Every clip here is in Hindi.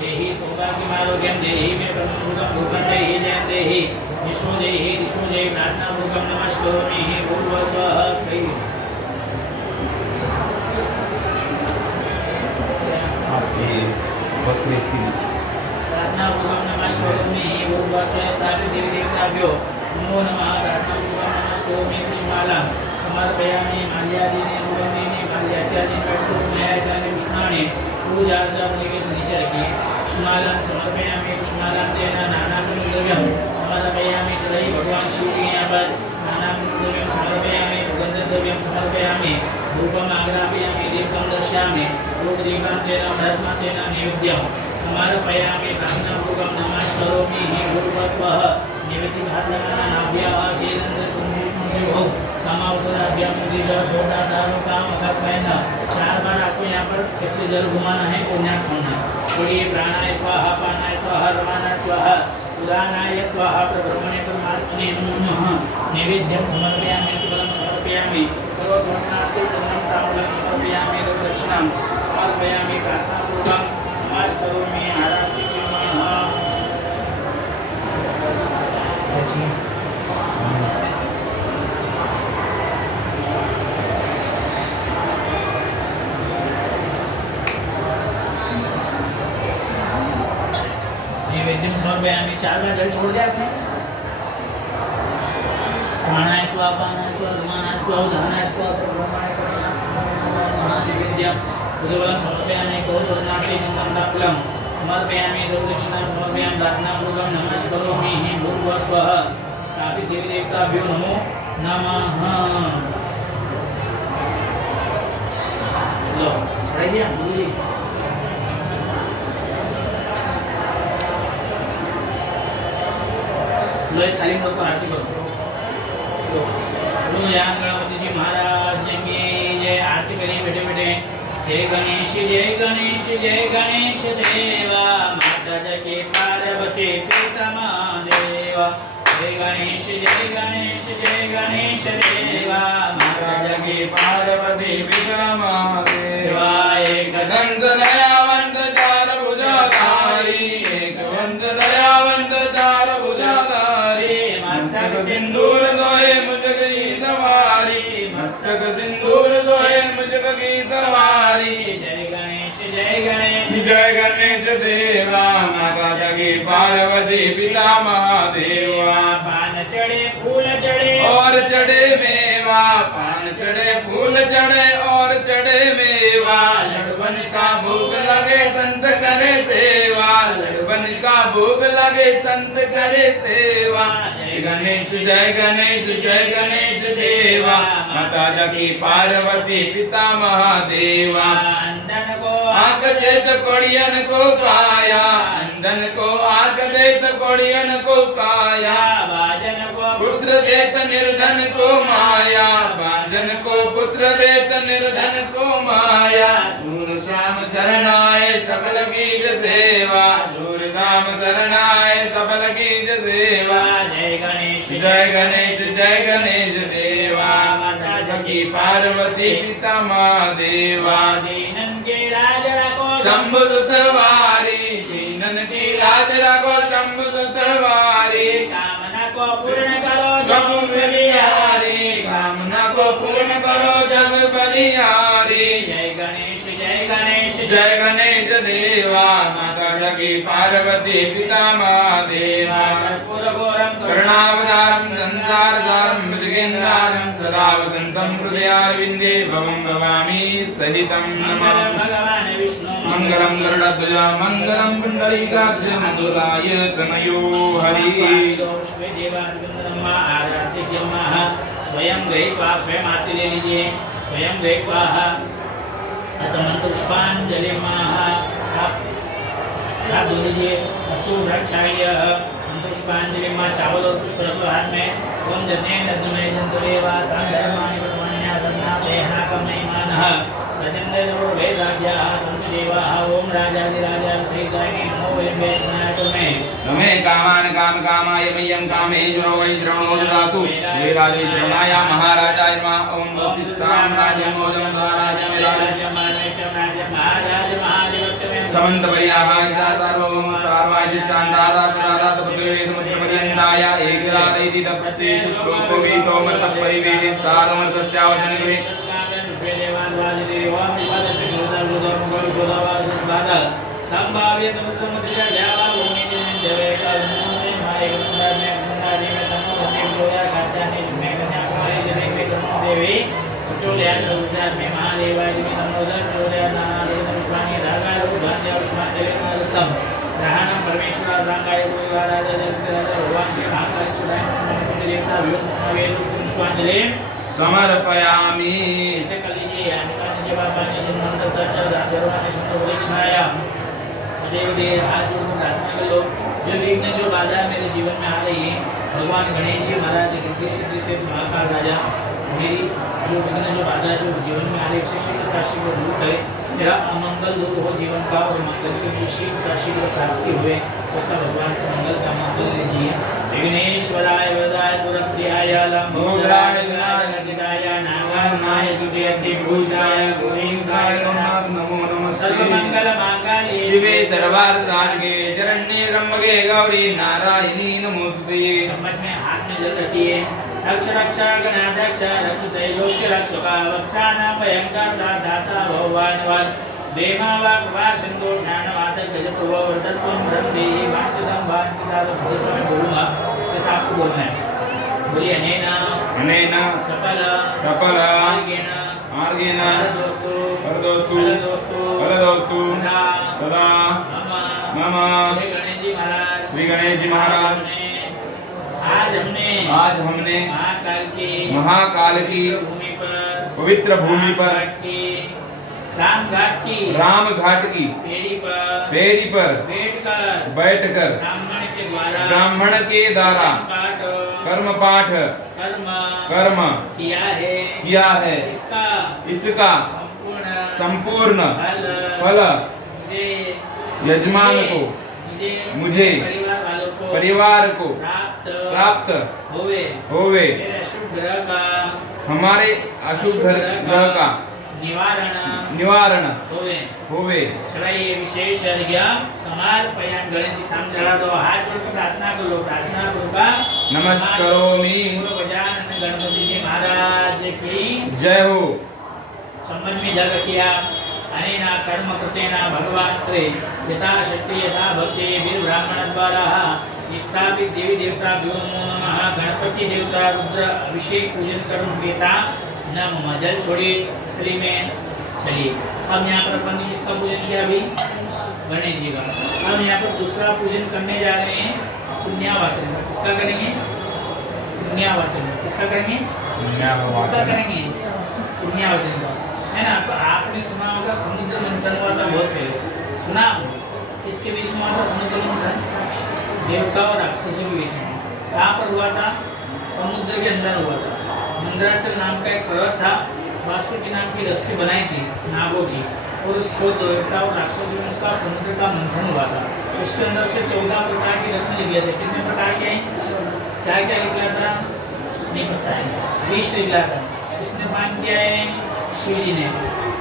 देहि सौभाग्यमारोग्यं देहि मे ब्रह्मसुखं भूपं देहि जयं देहि विष्णु देहि विष्णु जय प्रार्थनापूर्वकं नमस्करोमि पूर्वस्वः कई आपके वस्त्र इसकी प्रार्थनापूर्वकं नमस्करोमि पूर्वस्वः स्थापित देवी देवताभ्यो नमो नमः प्रार्थनापूर्वकं नमस्करोमि पुष्पमालां समर्पयामि माल्यादीनि सुगन्धीनि माल्यात्यादीनि कटुमयात्यादीनि पुष्पाणि पूजार्चनापलिके नीचे रखिए पुष्पमालां समर्पयामि पुष्पमालां तेन नानाद्रव्यं समर्पयामि सदैव भगवान शिव के यहाँ पर नानाद्रव्यं समर्पयामि सुगन्धद्रव्यं समर्पयामि धूपम् आग्रापयामि दीपं दर्शयामि धूपदीपं तेन धर्मतेन नैवेद्यं समर्पयामि प्रार्थनापूर्वकं नमस्करोमि पूर्वस्वः निवेदितभाद्रनाभ्याः शीलेन्द्रसुन्दरीष्णुभ्यो समावतराभ्यां मुदिशः शोधाधारो कामकत्वैन 4 बार आपको यहाँ पर कैसे जल घुमाना है पुण्याक छोड़ना थोड़ी प्राणाय स्वाहा पानाय स्वाहा समानाय स्वाहा उदानाय स्वाहा प्रब्रह्मणे परमात्मने नमः नैवेद्यं समर्पयामि फलं समर्पयामि सर्वधर्मार्थे तदनं ताम्बूलं समर्पयामि दक्षिणां समर्पयामि प्रार्थनापूर्वकं नमस्करोमि आराधयामि नैवेद्यं समर्पयामि 4 बार जल छोड़ दिया आपने प्राणाय स्वाहा पानाय स्वाहा समानाय स्वाहा उदानाय स्वाहा प्रब्रह्मणे महानैवेद्यं उदवलं समर्पयामि गौरवर्णापि नमन्ताकुलं समर्पयामि दक्षिणां समर्पयामि प्रार्थनापूर्वकं नमस्करोमि भूर्भुवस्वः स्थापित देवी देवताभ्यो नमो नमः लो चढ़ाई दिया गुरुजी लो थाली में रखो आरती करो चलो यहाँ गणपति जी महाराज की जय आरती करिए बैठे बैठे जय गणेश देवा माता जगे पार्वती पिता महादेवा जय गणेश देवा माता जगे पार्वती पिता महादेवा एक दंत दयावंत चार भुजाधारी एक दंत दयावंत चार भुजाधारी मस्तक सिंदूर सोए मुझक की सवारी मस्तक सिंदूर सोए मुझक की सवारी जय गणेश देवा माता जगी पार्वती पिता महादेवा पान चढ़े फूल चढ़े और चढ़े मेवा पान चढ़े फूल चढ़े और चढ़े मेवा लड़वन का भोग लगे संत करे सेवा लड़वन का भोग लगे संत करे सेवा जय गणेश देवा माता जगी पार्वती पिता महादेवा आंख देत कोड़ियन को काया अंधन को आंख देत कोड़ियन को काया बाजन को पुत्र देत निर्धन को माया बाजन को पुत्र देत निर्धन को माया सूर श्याम शरणाय सकल कीज सेवा सूर श्याम शरणाय सकल कीज सेवा जय गणेश देवा माता जगी पार्वती पिता महादेवा शंभु सुतवारी दीनन की लाज रखो शंभु सुतवारी कामना को पूर्ण करो जग बलिहारी कामना को पूर्ण करो जग बलिहारी जय गणेश देवा माता जगी पार्वती पिता महादेवा करुणावतारं संसार सारं भुजगेन्द्रारं सदा वसन्तं हृदयारविन्दे भवं भवामि सहितं नमः मंगलम गरुड़ध्वज मंगलम पुंडरीकाक्ष मंगलाय तनयो हरि स्वयं गृहीत्वा स्वयं आरती ले लीजिए स्वयं गृहीत्वा मंत्र पुष्पांजलि आप धो लीजिए अस्तु रक्षाय मंत्र पुष्पांजलि चावल और पुष्प रखो हाथ में ओम जनेन तन्मय जंतुरेवा सांधर्माणि वर्तमान्या तन्नातेहा कमैमानः सजन्देव वैसाभ्याः सन्तु देवाः ओम राजाधिराजा श्री साई नमो वैष्णवाय तमे नमे कामान काम कामाय मह्यं कामेश्वरो वै श्रवणो ददातु देवादि श्रवणाय महाराजाय नमः ओम ज्योतिषां राजमोदन राजमराज महाराज महादेव समन्त परियावाय विशेष श्लोको विहितोऽमृत परिवेशिस्तादमृतस्यावशनगृहे संभाव्य तमसमुद्र देवा भूमि देवे कल्पने माय गुणधर्मे गुणादि में तमो होते जोया खाताने में कन्या कुमारी जने में तमो देवी चोल्या संसार में महादेवाय में नमोदर चोल्या नारायण विश्वानी धागा रूपांजय विश्वांजलि नरतम ग्रहण परमेश्वर सांगाय सूर्यराज जसराज भगवान श्री महाकाय सुराय कुंड देवता वेद विश्वांजलि समर्पयामि। ऐसे कर लीजिए अनिकान जी बाबा ने जिन मंत्र तत्व दरवाजे शब्द वृक्षनाया देव देव हाथ जोड़कर प्रार्थना कर लो। जो विघ्न जो बाधा मेरे जीवन में आ रही है भगवान गणेश जी महाराज की कृपा से महाकाल राजा मेरी जो विघ्न जो बाधा जो जीवन में आ रही है उसे शीघ्र राशि को दूर करे। मेरा अमंगल दूर हो जीवन का और मंगल की शीघ्र राशि को प्राप्ति हुए ऐसा भगवान से मंगल का मंत्र लीजिए। विघ्नेश्वराय वरदाय सुरप्रियाय लंबोदराय विनायकाय नागाय सुजयति भूषाय गोविंदाय नमो नमः सर्वमंगल मांगल्ये शिवे सर्वार्थसाधिके शरण्ये त्र्यंबके गौरी नारायणी नमोस्तुते। चम्मच में हाथ में जल रखिए। रक्ष रक्षा गणाध्यक्ष रक्ष तेजोक्ष रक्षका वक्ताना भयंकर दाता भगवान वर देवावाक वा सिंधु शानवात गजपुव वर्धस्वं ब्रह्मे वांचदं वांचदा जिस समय बोलूंगा वैसे आपको बोलना है। बोलिए अनेन सफल मार्गेण परदोस्तु सदा मम श्री गणेश जी महाराज आज हमने महाकाल की पवित्र भूमि पर राम घाट की बेड़ी पर बैठकर ब्राह्मण के द्वारा कर्म पाठ किया है इसका संपूर्ण फल यजमान को मुझे परिवार को प्राप्त होवे। हमारे अशुभ ग्रह का निवारण होवे। चढ़ाइए विशेष समर्पयामि। गणेश जी सामने चढ़ा दो। हाथ जोड़कर प्रार्थना कर लो। प्रार्थना करूंगा नमस्करोमि। गजानन गणपति जी महाराज की जय हो। चम्मच में जल रखिए आप। अनेना कर्म कृतेना भगवान श्री यथा शक्ति यथा भक्ति वीर ब्राह्मण द्वारा स्थापित देवी देवता नमो नमः। गणपति देवता रुद्र अभिषेक पूजन कर्म पिता नमः। जल छोड़िए थली में। चलिए अब यहाँ पर अपन ने किसका पूजन किया अभी? गणेश जी का। अब यहाँ पर दूसरा पूजन करने जा रहे हैं पुण्यावाचन। किसका करेंगे? पुण्यावाचन। किसका करेंगे? किसका करेंगे? पुण्यावाचन का है ना। तो आपने सुना होगा समुद्र मंथन हुआ था बहुत पहले। सुना आपने? इसके बीच में हुआ था समुद्र मंथन देवता और राक्षसों के बीच में। कहाँ पर हुआ था? समुद्र के अंदर हुआ था। मंदराचल नाम का एक पर्वत था। वासुकी नाम की रस्सी बनाई थी नागों की और उसको देवता और राक्षसों में उसका समुद्र का मंथन हुआ था। उसके अंदर से 14 प्रकार के रत्न निकले थे। कितने प्रकार के? क्या क्या निकला था नहीं पता है। 20 निकला था। किसने पान किया है? शिव जी ने।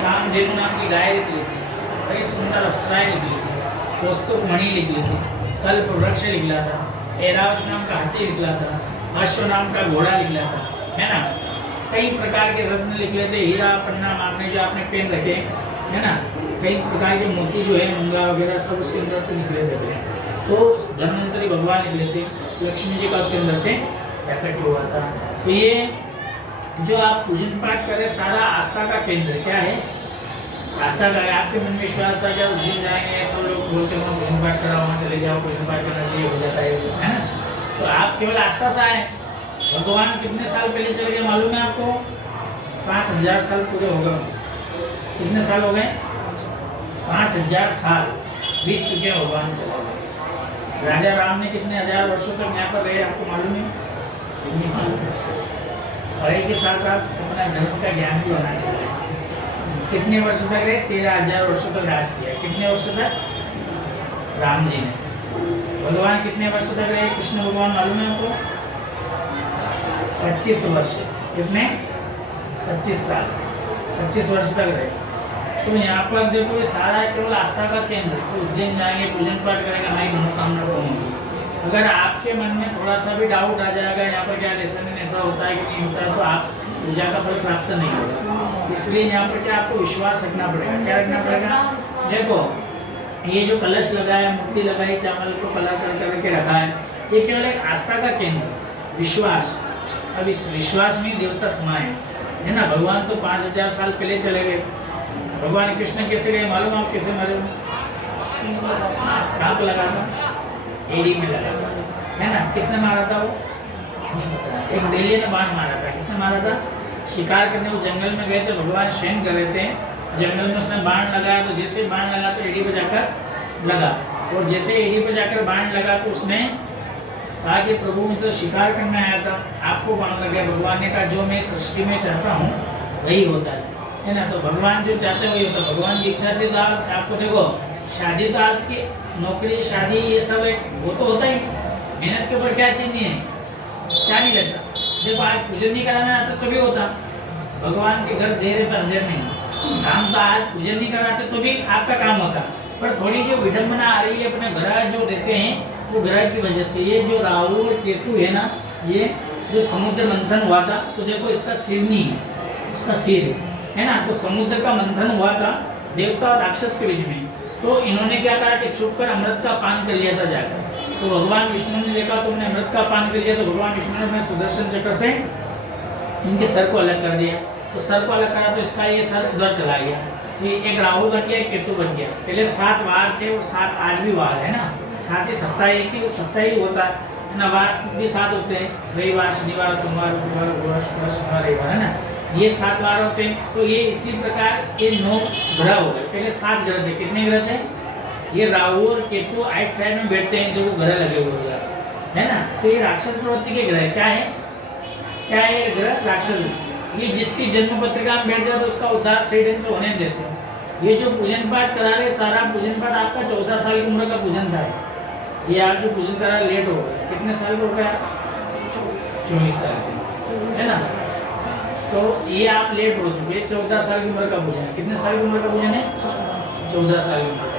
कामधेनु नाम की गाय निकली थी। बड़ी सुंदर अप्सराएं निकली थी। कौस्तुभ मणि निकली थी। कल्प वृक्ष निकला था। ऐरावत नाम का हाथी निकला था। अश्व नाम का घोड़ा निकला था, है ना। कई प्रकार के रत्न निकले थे। हीरा पन्ना आपने जो आपने पेन रखे, है ना। कई प्रकार के मोती जो है मूंगा वगैरह सब उसके अंदर से निकले थे। तो धन्वंतरी भगवान निकले थे। लक्ष्मी जी का उसके अंदर से इफेक्ट हुआ था। तो ये जो आप पूजन पाठ करें सारा आस्था का केंद्र क्या है? आस्था का। आपके मन में विश्वास था जब उज्जैन जाएंगे सब लोग बोलते हैं पूजन पाठ करा वहाँ चले जाओ पूजन पाठ करना चाहिए हो जाता है ना। तो आप केवल आस्था से आए। भगवान कितने साल पहले चले गए मालूम है आपको? 5000 साल पूरे हो गए। कितने साल हो गए? 5000 साल बीत चुके हैं। भगवान चले गए। राजा राम ने कितने हजार वर्षों तक यहाँ पर रहे आपको मालूम है? नहीं मालूम। और एक के साथ साथ अपना धर्म का ज्ञान भी होना चाहिए। कितने वर्ष तक रहे? 13000 वर्षों तक राज किया। कितने वर्ष तक? राम जी ने। भगवान कितने वर्ष तक रहे? कृष्ण भगवान मालूम है आपको? 25 वर्ष। कितने? 25 साल। 25 वर्ष तक रहे। तो यहाँ पर देखो ये सारा केवल आस्था का केंद्र। तो उज्जैन जाएंगे पूजन पाठ करेंगे हमारी मनोकामना पूर्ण होगी। अगर आपके मन में थोड़ा सा भी डाउट आ जाएगा यहाँ पर क्या लेसन में ऐसा होता है कि नहीं होता है, तो आप पूजा का फल प्राप्त नहीं होगा। इसलिए यहाँ पर क्या आपको विश्वास रखना पड़ेगा। क्या रखना पड़ेगा? देखो, ये जो कलश लगा है, मूर्ति लगाई, चावल को कलर कर करके रखा है, ये केवल एक आस्था का केंद्र, विश्वास। अब इस विश्वास में देवता समाये है ना। भगवान तो 5000 साल पहले चले गए। भगवान कृष्ण कैसे गए मालूम? आप कैसे मरे? कहाँ पे लगा था? एड़ी में लगा था, है ना। किसने मारा था वो? एक दिल्ली ने बाण मारा था। किसने मारा था? शिकार करने वो जंगल में गए थे, भगवान शयन कर रहे थे जंगल में, उसने बाण लगाया, तो जैसे बाण लगा तो एड़ी पे जाकर लगा, और जैसे एड़ी पे जाकर बाण लगा तो उसने कहा कि प्रभु मैं तो शिकार करने आया था, आपको बाण लग गया। भगवान ने कहा जो मैं सृष्टि में चाहता हूँ वही होता है ना। तो भगवान जो चाहते हैं वही होता है। भगवान की इच्छा थी तो आपको देखो, शादी तो आपकी नौकरी, शादी, ये सब एक वो तो होता ही, मेहनत के ऊपर क्या चीज़ नहीं है, क्या नहीं लगता। जब आज पूजन नहीं कराना आता तो भी होता। भगवान के घर देर पर अंधेर नहीं, काम तो आज पूजन नहीं कराते तो भी आपका काम होता। पर थोड़ी जो विडंबना आ रही है अपने ग्रह जो रहते हैं, वो ग्रह की वजह से, ये जो राहु और केतु है ना, ये जो समुद्र मंथन हुआ था, तो देखो इसका सिर नहीं है, इसका सिर है ना। तो समुद्र का मंथन हुआ था देवता और राक्षस के बीच में, तो इन्होंने क्या कहा कि छुप कर अमृत का पान कर लिया था जाकर। तो भगवान विष्णु ने देखा तो उन्हें अमृत का पान कर लिया, तो भगवान विष्णु ने अपने सुदर्शन चक्र से इनके सर को अलग कर दिया। तो सर को अलग करा तो इसका ये सर उधर चला गया, तो एक राहु बन गया, एक केतु बन गया। पहले 7 वार थे और 7 आज भी वार है ना। 7 ही सप्ताह, एक ही सप्ताह ही होता है ना। वार भी 7 होते हैं, रविवार, शनिवार, सोमवार, बुधवार, गुरुवार, शुक्रवार, शनिवार, रविवार, है ना। ये 7 वार होते हैं। तो ये इसी प्रकार ये 9 ग्रह हो गए। पहले 7 ग्रह थे। कितने ग्रह थे? ये राहु और केतु आइट साइड में बैठते हैं, तो वो ग्रह लगे हुए ग्रह है ना। तो ये राक्षस प्रवृत्ति के ग्रह क्या है? क्या है ये ग्रह? राक्षस। ये जिसकी जन्म पत्रिका में बैठ जाए तो उसका उद्धार सही ढंग से होने देते हैं। ये जो पूजन पाठ करा रहे, सारा पूजन पाठ आपका 14 साल की उम्र का पूजन था। ये आप जो पूजन करा लेट हो गया। कितने साल हो गया? 24 साल के, है ना। तो ये आप लेट हो चुके। 14 साल की उम्र का पूजन है। कितने साल की उम्र का पूजन है? 14 साल की उम्र।